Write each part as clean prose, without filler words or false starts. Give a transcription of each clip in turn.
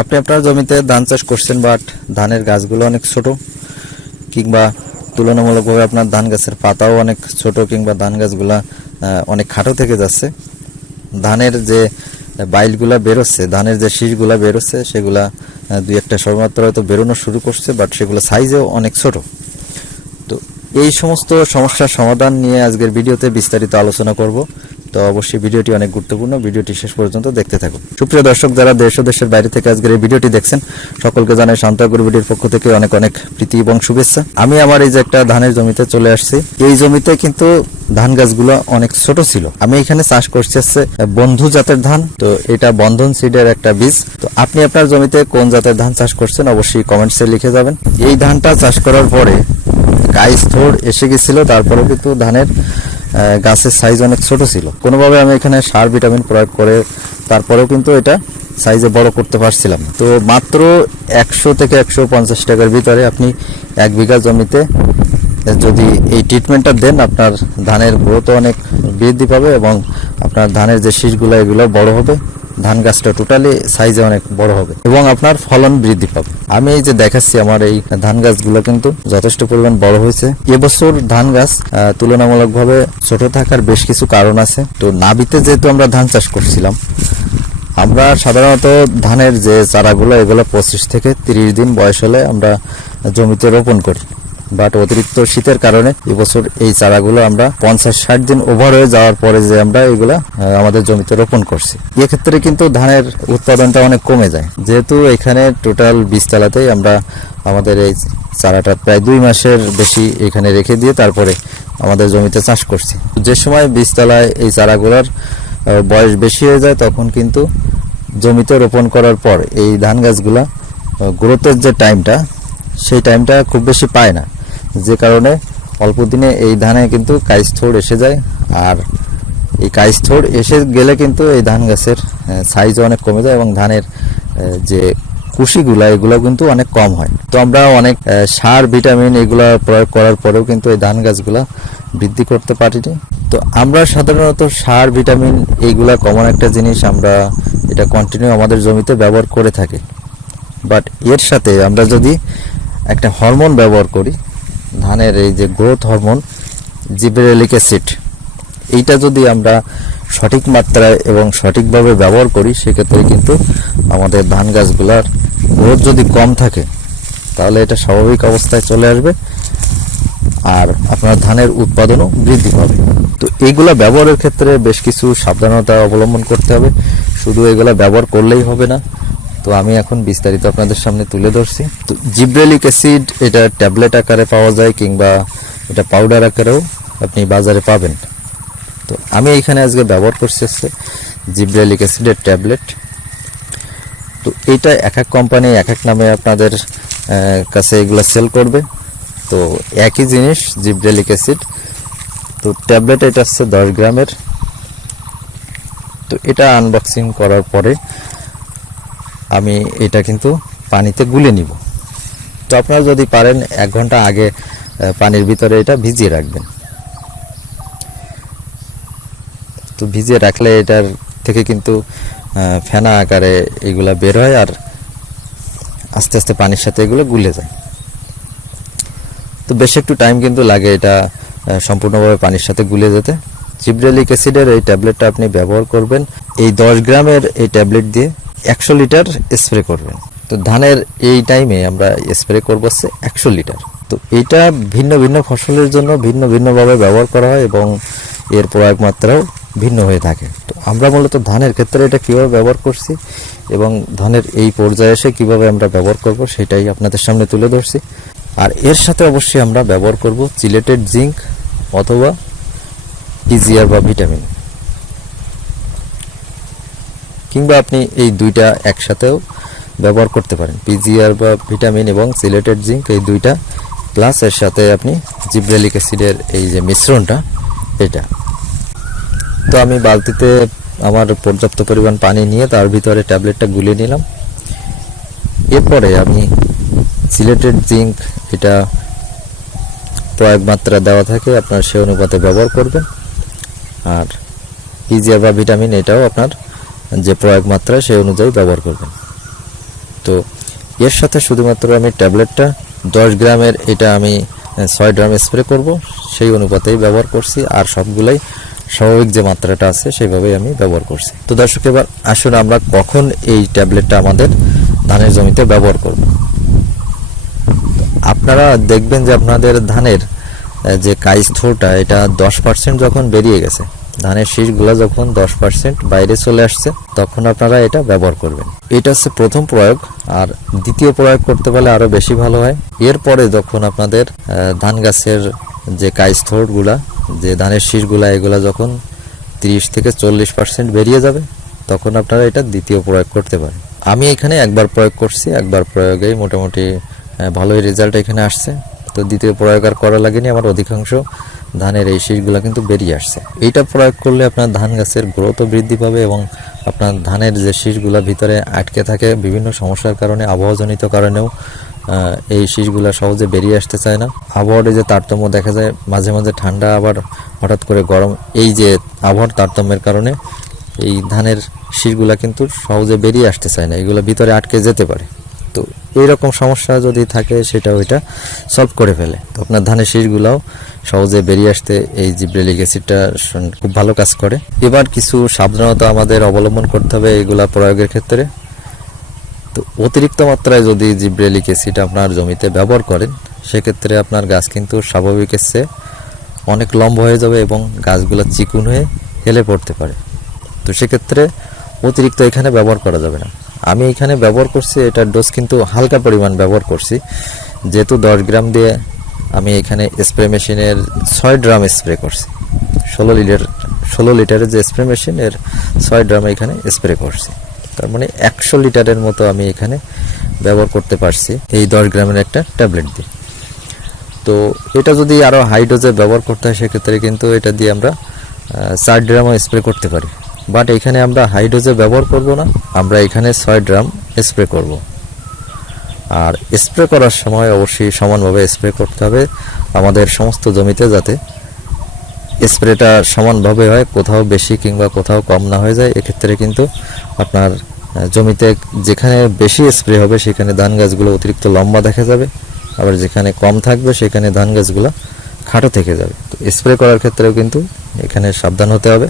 আপনি আপনার জমিতে ধান চাষ করছেন, বাট ধানের গাছগুলো অনেক ছোট, কিংবা তুলনামূলকভাবে আপনার ধান গাছের পাতাও অনেক ছোট, কিংবা ধান গাছগুলা অনেক খাটো থেকে যাচ্ছে। ধানের যে বাইলগুলা বেরোচ্ছে, ধানের যে শীষগুলা বেরোচ্ছে, সেগুলা দুই একটা সবেমাত্র হয়তো বেরোনো শুরু করছে, বাট সেগুলো সাইজেও অনেক ছোট। তো এই সমস্ত সমস্যার সমাধান নিয়ে আজকের ভিডিওতে বিস্তারিত আলোচনা করব। তো অবশ্যই ভিডিওটি অনেক গুরুত্বপূর্ণ, ভিডিওটি শেষ পর্যন্ত দেখতে থাকুন। সুপ্রিয় দর্শক, যারা দেশ ও দেশের বাইরে থেকে আজকের এই ভিডিওটি দেখছেন, সকলকে জানাই শান্ত ভিডিওর পক্ষ থেকে অনেক অনেক প্রীতি এবং শুভেচ্ছা। আমি আমার এই যে একটা ধানের জমিতে চলে আসছি। এই জমিতে কিন্তু ধান গাছগুলো অনেক ছোট ছিল। আমি এখানে চাষ করছি হচ্ছে বন্ধু জাতের ধান। তো এটা বন্ধন সিডের একটা বীজ। তো আপনি আপনার জমিতে কোন জাতের ধান চাষ করছেন অবশ্যই কমেন্টসে লিখে যাবেন। এই ধানটা চাষ করার পরে গাছ থোড় এসে গেছিল, তারপরে কিন্তু ধানের গাছের সাইজ অনেক ছোট ছিল। কোনোভাবে আমি এখানে সার ভিটামিন প্রয়োগ করে তারপরেও কিন্তু এটা সাইজে বড় করতে পারছিলাম। তো মাত্র 100 থেকে 150 টাকার ভিতরে আপনি 1 বিঘা জমিতে যদি এই ট্রিটমেন্টটা দেন, আপনার ধানের গ্রোথ অনেক বৃদ্ধি পাবে এবং আপনার ধানের যে শীষগুলো এগুলো বড় হবে, ধান গাছটা টোটালি সাইজে অনেক বড় হবে এবং আপনার ফলন বৃদ্ধি পাবে। আমি এই যে দেখাচ্ছি আমার এই ধান গাছগুলো কিন্তু যথেষ্ট পরিমাণ বড় হয়েছে। এবছর ধান গাছ তুলনামূলকভাবে ছোট থাকার বেশ কিছু কারণ আছে। তো নাবিতে যেহেতু আমরা ধান চাষ করছিলাম, আমরা সাধারণত ধানের যে চারাগুলো এগুলো 25 থেকে 30 দিন বয়স হলে আমরা জমিতে রোপণ করি। বাট অতিরিক্ত শীতের কারণে এবছর এই চারাগুলো আমরা 50-60 দিন ওভার হয়ে যাওয়ার পরে যে আমরা এগুলা আমাদের জমিতে রোপণ করছি। এক্ষেত্রে কিন্তু ধানের উৎপাদনটা অনেক কমে যায়, যেহেতু এখানে টোটাল বীজতলাতেই আমরা আমাদের এই চারাটা প্রায় 2 মাসের বেশি এখানে রেখে দিয়ে তারপরে আমাদের জমিতে চাষ করছি। যে সময় বীজতলায় এই চারাগুলোর বয়স বেশি হয়ে যায়, তখন কিন্তু জমিতে রোপণ করার পর এই ধান গাছগুলা গ্রোথের যে টাইমটা, সেই টাইমটা খুব বেশি পায় না, যে কারণে অল্প দিনে এই ধানে কিন্তু কাইস্থোড় এসে যায়। আর এই কাইস্থোড় এসে গেলে কিন্তু এই ধান গাছের সাইজ অনেক কমে যায় এবং ধানের যে কুশিগুলা এগুলো কিন্তু অনেক কম হয়। তো আমরা অনেক সার ভিটামিন এগুলা প্রয়োগ করার পরেও কিন্তু এই ধান গাছগুলা বৃদ্ধি করতে পারিনি। তো আমরা সাধারণত সার ভিটামিন এইগুলা কমন একটা জিনিস, আমরা এটা কন্টিনিউ আমাদের জমিতে ব্যবহার করে থাকি। বাট এর সাথে আমরা যদি একটা হরমোন ব্যবহার করি, ধানের এই যে গ্রোথ হরমোন জিবরেলিক অ্যাসিড, এইটা যদি আমরা সঠিক মাত্রায় এবং সঠিকভাবে ব্যবহার করি, সেক্ষেত্রে কিন্তু আমাদের ধান গাছগুলার গ্রোথ যদি কম থাকে তাহলে এটা স্বাভাবিক অবস্থায় চলে আসবে আর আপনার ধানের উৎপাদনও বৃদ্ধি পাবে। তো এইগুলা ব্যবহারের ক্ষেত্রে বেশ কিছু সাবধানতা অবলম্বন করতে হবে। শুধু এগুলা ব্যবহার করলেই হবে না। তো আমি এখন বিস্তারিত আপনাদের সামনে তুলে ধরছি। তো জিব্রেলিক অ্যাসিড এটা ট্যাবলেট আকারে পাওয়া যায়, কিংবা এটা পাউডার আকারেও আপনি বাজারে পাবেন। তো আমি এখানে আজকে ব্যবহার করছি হচ্ছে জিব্রেলিক অ্যাসিডের ট্যাবলেট। তো এইটা এক এক কোম্পানি এক এক নামে আপনাদের কাছে এগুলো সেল করবে। তো একই জিনিস জিব্রেলিক অ্যাসিড। তো ট্যাবলেট এটা হচ্ছে 10 গ্রামের। তো এটা আনবক্সিং করার পরে আমি এটা কিন্তু পানিতে গুলে নিব। তো আপনারা যদি পারেন 1 ঘন্টা আগে পানির ভিতরে এটা ভিজিয়ে রাখবেন। তো ভিজিয়ে রাখলে এটার থেকে কিন্তু ফেনা আকারে এগুলা বের হয় আর আস্তে আস্তে পানির সাথে এগুলো গুলে যায়। তো বেশ একটু টাইম কিন্তু লাগে এটা সম্পূর্ণভাবে পানির সাথে গুলে যেতে। জিব্রেলিক অ্যাসিডের এই ট্যাবলেটটা আপনি ব্যবহার করবেন। এই 10 গ্রামের এই ট্যাবলেট দিয়ে 100 লিটার স্প্রে করবেন। তো ধানের এই টাইমে আমরা স্প্রে করব হচ্ছে 100 লিটার। তো এটা ভিন্ন ভিন্ন ফসলের জন্য ভিন্ন ভিন্নভাবে ব্যবহার করা হয় এবং এর প্রয়োগ মাত্রাও ভিন্ন হয়ে থাকে। তো আমরা মূলত ধানের ক্ষেত্রে এটা কীভাবে ব্যবহার করছি এবং ধানের এই পর্যায়ে এসে কীভাবে আমরা ব্যবহার করব সেটাই আপনাদের সামনে তুলে ধরছি। আর এর সাথে অবশ্যই আমরা ব্যবহার করব চিলেটেড জিঙ্ক অথবা পিজিআর বা ভিটামিন, কিংবা আপনি এই দুইটা একসাথেও ব্যবহার করতে পারেন। পিজিআর বা ভিটামিন এবং সিলেটেড জিঙ্ক এই দুইটা, প্লাস এর সাথে আপনি জিব্রেলিক অ্যাসিডের এই যে মিশ্রণটা এটা। তো আমি বালতিতে আমার পর্যাপ্ত পরিমাণ পানি নিয়ে তার ভিতরে ট্যাবলেটটা গুলে নিলাম। এরপরে আমি সিলেটেড জিঙ্ক এটা প্রয়োগ মাত্রা দেওয়া থাকে, আপনার সে অনুপাতে ব্যবহার করবেন। আর পিজিআর বা ভিটামিন এটাও আপনার যে প্রয়োগ মাত্রা সে অনুযায়ী ব্যবহার করবেন। তো এর সাথে শুধুমাত্র আমি ট্যাবলেটটা 10 গ্রামের এটা আমি 6 ড্রাম স্প্রে করব, সেই অনুপাতেই ব্যবহার করছি। আর সবগুলাই স্বাভাবিক যে মাত্রাটা আছে সেইভাবেই আমি ব্যবহার করছি। তো দর্শক, এবার আসুন আমরা কখন এই ট্যাবলেটটা আমাদের ধানের জমিতে ব্যবহার করব। আপনারা দেখবেন যে আপনাদের ধানের যে কাইস থোরটা এটা 10% যখন বেরিয়ে গেছে, ধানের শীষগুলো যখন 10% বাইরে চলে আসছে, তখন আপনারা এটা ব্যবহার করবেন। এটা হচ্ছে প্রথম প্রয়োগ। আর দ্বিতীয় প্রয়োগ করতে পারলে আরো বেশি ভালো হয়। এরপরে যখন আপনাদের ধান গাছের যে কাইস থোরগুলা, যে ধানের শীষগুলা, এগুলা যখন 30 থেকে 40% বেরিয়ে যাবে, তখন আপনারা এটা দ্বিতীয় প্রয়োগ করতে পারেন। আমি এখানে একবার প্রয়োগ করছি, একবার প্রয়োগেই মোটামুটি ভালোই রেজাল্ট এখানে আসছে। তো দ্বিতীয় প্রয়োগ আর করা লাগেনি, আমার অধিকাংশ ধানের এই শীষগুলা কিন্তু বেরিয়ে আসছে। এইটা প্রয়োগ করলে আপনার ধান গাছের গ্রোথও বৃদ্ধি পাবে এবং আপনার ধানের যে শীষগুলা ভিতরে আটকে থাকে বিভিন্ন সমস্যার কারণে, আবহাওয়াজনিত কারণেও এই শীষগুলা সহজে বেরিয়ে আসতে চায় না। আবহাওয়ার যে তারতম্য দেখা যায়, মাঝে মাঝে ঠান্ডা আবার হঠাৎ করে গরম, এই যে আবহাওয়ার তারতম্যের কারণে এই ধানের শীষগুলা কিন্তু সহজে বেরিয়ে আসতে চায় না, এগুলো ভিতরে আটকে যেতে পারে। তো এইরকম সমস্যা যদি থাকে সেটা ওইটা সলভ করে ফেলে। তো আপনার ধানের শীষগুলাও সহজে বেরিয়ে আসতে এই জিব্রেলিক অ্যাসিডটা খুব ভালো কাজ করে। এবার কিছু সাবধানতা আমাদের অবলম্বন করতে হবে এগুলা প্রয়োগের ক্ষেত্রে। তো অতিরিক্ত মাত্রায় যদি জিব্রেলিক অ্যাসিড আপনার জমিতে ব্যবহার করেন, সেক্ষেত্রে আপনার গাছ কিন্তু স্বাভাবিকের চেয়ে অনেক লম্বা হয়ে যাবে এবং গাছগুলো চিকুন হয়ে হেলে পড়তে পারে। তো সেক্ষেত্রে অতিরিক্ত এখানে ব্যবহার করা যাবে না। আমি এখানে ব্যবহার করছি, এটার ডোজ কিন্তু হালকা পরিমাণ ব্যবহার করছি, যেহেতু 10 গ্রাম দিয়ে আমি এখানে স্প্রে মেশিনের 6 ড্রাম স্প্রে করছি। 16 লিটারের যে স্প্রে মেশিন, এর 6 ড্রাম এখানে স্প্রে করছি। তার মানে 100 লিটারের মতো আমি এখানে ব্যবহার করতে পারছি এই 10 গ্রামের একটা ট্যাবলেট দিয়ে। তো এটা যদি আরও হাই ডোজে ব্যবহার করতে হয়, সেক্ষেত্রে কিন্তু এটা দিয়ে আমরা 4 ড্রামও স্প্রে করতে পারি। বাট এখানে আমরা হাই ডোজে ব্যবহার করব না, আমরা এখানে 6 ড্রাম স্প্রে করব। আর স্প্রে করার সময় অবশ্যই সমানভাবে স্প্রে করতে হবে আমাদের সমস্ত জমিতে, যাতে স্প্রেটা সমানভাবে হয়, কোথাও বেশি কিংবা কোথাও কম না হয়ে যায়। এক্ষেত্রে কিন্তু আপনার জমিতে যেখানে বেশি স্প্রে হবে সেখানে ধান গাছগুলো অতিরিক্ত লম্বা দেখা যাবে, আবার যেখানে কম থাকবে সেখানে ধান গাছগুলো খাটো থেকে যাবে। তো স্প্রে করার ক্ষেত্রেও কিন্তু এখানে সাবধান হতে হবে।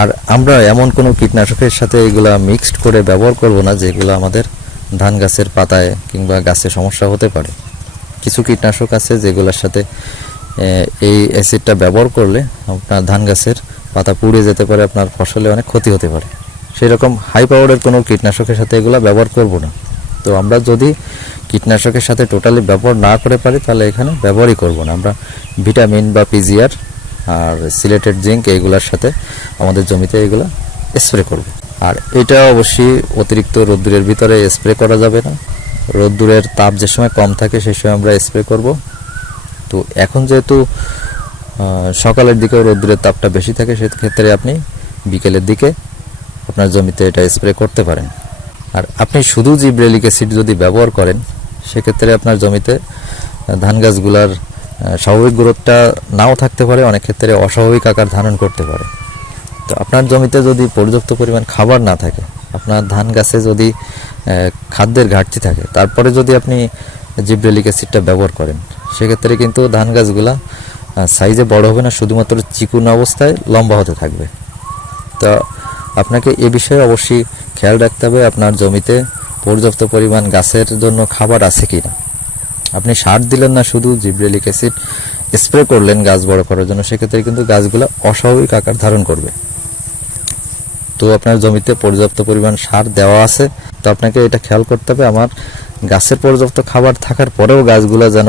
আর আমরা এমন কোনো কীটনাশকের সাথে এগুলা মিক্সড করে ব্যবহার করব না যেগুলো আমাদের ধান গাছের পাতায় কিংবা গাছে সমস্যা হতে পারে। কিছু কীটনাশক আছে যেগুলোর সাথে এই অ্যাসিডটা ব্যবহার করলে আপনার ধান গাছের পাতা পুড়ে যেতে পারে, আপনার ফসলে অনেক ক্ষতি হতে পারে। সেই রকম হাই পাওয়ারের কোনো কীটনাশকের সাথে এগুলো ব্যবহার করব না। তো আমরা যদি কীটনাশকের সাথে টোটালি ব্যবহার না করে পারি, তাহলে এখানে ব্যবহারই করব না। আমরা ভিটামিন বা পিজিআর আর সিলেটেড জিঙ্ক এইগুলোর সাথে আমাদের জমিতে এগুলো স্প্রে করব। আর এটা অবশ্যই অতিরিক্ত রোদ্দুরের ভিতরে স্প্রে করা যাবে না। রোদ্দুরের তাপ যে সময় কম থাকে সেই সময় আমরা স্প্রে করব। তো এখন যেহেতু সকালের দিকে রোদ্দুরের তাপটা বেশি থাকে, সেক্ষেত্রে আপনি বিকেলের দিকে আপনার জমিতে এটা স্প্রে করতে পারেন। আর আপনি শুধু জিব্রেলিক অ্যাসিড যদি ব্যবহার করেন, সেক্ষেত্রে আপনার জমিতে ধান গাছগুলার স্বাভাবিক গ্রোথটা নাও থাকতে পারে, অনেক ক্ষেত্রে অস্বাভাবিক আকার ধারণ করতে পারে। তো আপনার জমিতে যদি পর্যাপ্ত পরিমাণ খাবার না থাকে, আপনার ধান গাছে যদি খাদ্যের ঘাটতি থাকে, তারপরে যদি আপনি জিব্রেলিক অ্যাসিডটা ব্যবহার করেন, সেক্ষেত্রে কিন্তু ধান গাছগুলা সাইজে বড় হবে না, শুধুমাত্র চিকুন অবস্থায় লম্বা হতে থাকবে। তো আপনাকে এ বিষয়ে অবশ্যই খেয়াল রাখতে হবে আপনার জমিতে পর্যাপ্ত পরিমাণ গাছের জন্য খাবার আছে কিনা। আপনি সার দিলেন না, শুধু জিব্রেলিক অ্যাসিড স্প্রে করলেন গাছ বড় করার জন্য, সেক্ষেত্রে কিন্তু গাছগুলো অস্বাভাবিক আকার ধারণ করবে। তো আপনার জমিতে পর্যাপ্ত পরিমাণ সার দেওয়া আছে, তো আপনাকে এটা খেয়াল করতে হবে আমার গাছের পর্যাপ্ত খাবার থাকার পরেও গাছগুলো যেন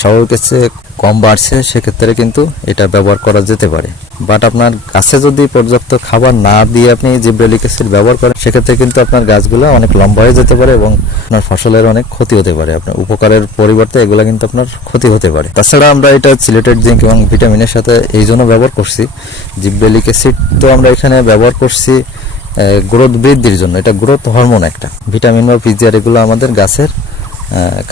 স্বাভাবিকের চেয়ে কম বাড়ছে, সেক্ষেত্রে কিন্তু এটা ব্যবহার করা যেতে পারে। বাট আপনার গাছে যদি পর্যাপ্ত খাবার না দিয়ে আপনি জিব্রেলিক অ্যাসিড ব্যবহার করেন, সেক্ষেত্রে কিন্তু আপনার গাছগুলো অনেক লম্বা হয়ে যেতে পারে এবং আপনার ফসলের অনেক ক্ষতি হতে পারে। আপনার উপকারের পরিবর্তে এগুলো কিন্তু আপনার ক্ষতি হতে পারে। তাছাড়া আমরা এটা সিলেটেড জিঙ্ক এবং ভিটামিনের সাথে এই জন্য ব্যবহার করছি, জিব্রেলিক অ্যাসিড তো আমরা এখানে ব্যবহার করছি গ্রোথ বৃদ্ধির জন্য। এটা গ্রোথ হরমোন একটা। ভিটামিন বা পিজিআর এগুলো আমাদের গাছের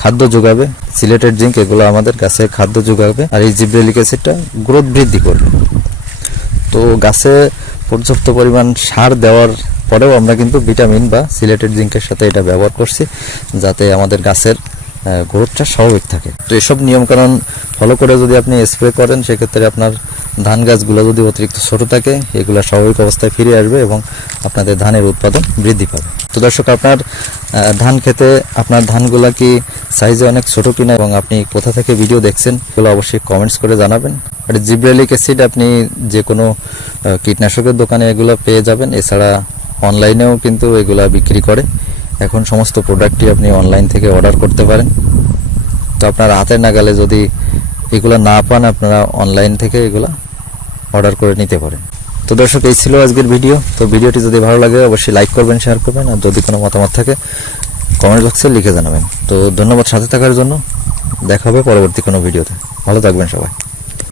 খাদ্য যোগাবে, সিলেটেড জিঙ্ক এগুলো আমাদের গাছে খাদ্য যোগাবে, আর এই জিব্রেলিক অ্যাসিডটা গ্রোথ বৃদ্ধি করবে। তো গাছে পর্যাপ্ত পরিমাণ সার দেওয়ার পরেও আমরা কিন্তু ভিটামিন বা সিলেটেড জিঙ্কের সাথে এটা ব্যবহার করছি, যাতে আমাদের গাছের গ্রোথটা স্বাভাবিক থাকে। তো এসব নিয়মকানুন ফলো করে যদি আপনি স্প্রে করেন, সেক্ষেত্রে আপনার ধান গাছগুলো যদি অতিরিক্ত ছোট থাকে, এগুলো স্বাভাবিক অবস্থায় ফিরে আসবে এবং আপনাদের ধানের উৎপাদন বৃদ্ধি পাবে। তো দর্শক, আপনার ধান খেতে আপনার ধানগুলা কি সাইজে অনেক ছোট কিনা এবং আপনি কোথা থেকে ভিডিও দেখছেন, এগুলো অবশ্যই কমেন্টস করে জানাবেন। আর জিব্রেলিক অ্যাসিড আপনি যে কোনো কীটনাশকের দোকানে এগুলো পেয়ে যাবেন, এছাড়া অনলাইনেও কিন্তু এগুলা বিক্রি করে। এখন সমস্ত প্রোডাক্টই আপনি অনলাইন থেকে অর্ডার করতে পারেন। তো আপনার হাতের নাগালে যদি এগুলো না পান, আপনারা অনলাইন থেকে এগুলো অর্ডার করে নিতে পারেন। তো দর্শক, এই ছিল আজকের ভিডিও। তো ভিডিওটি যদি ভালো লাগে অবশ্যই লাইক করবেন, শেয়ার করবেন, আর যদি কোনো মতামত থাকে কমেন্ট বক্সে লিখে জানাবেন। তো ধন্যবাদ সাথে থাকার জন্য। দেখা হবে পরবর্তী কোনো ভিডিওতে। ভালো থাকবেন সবাই।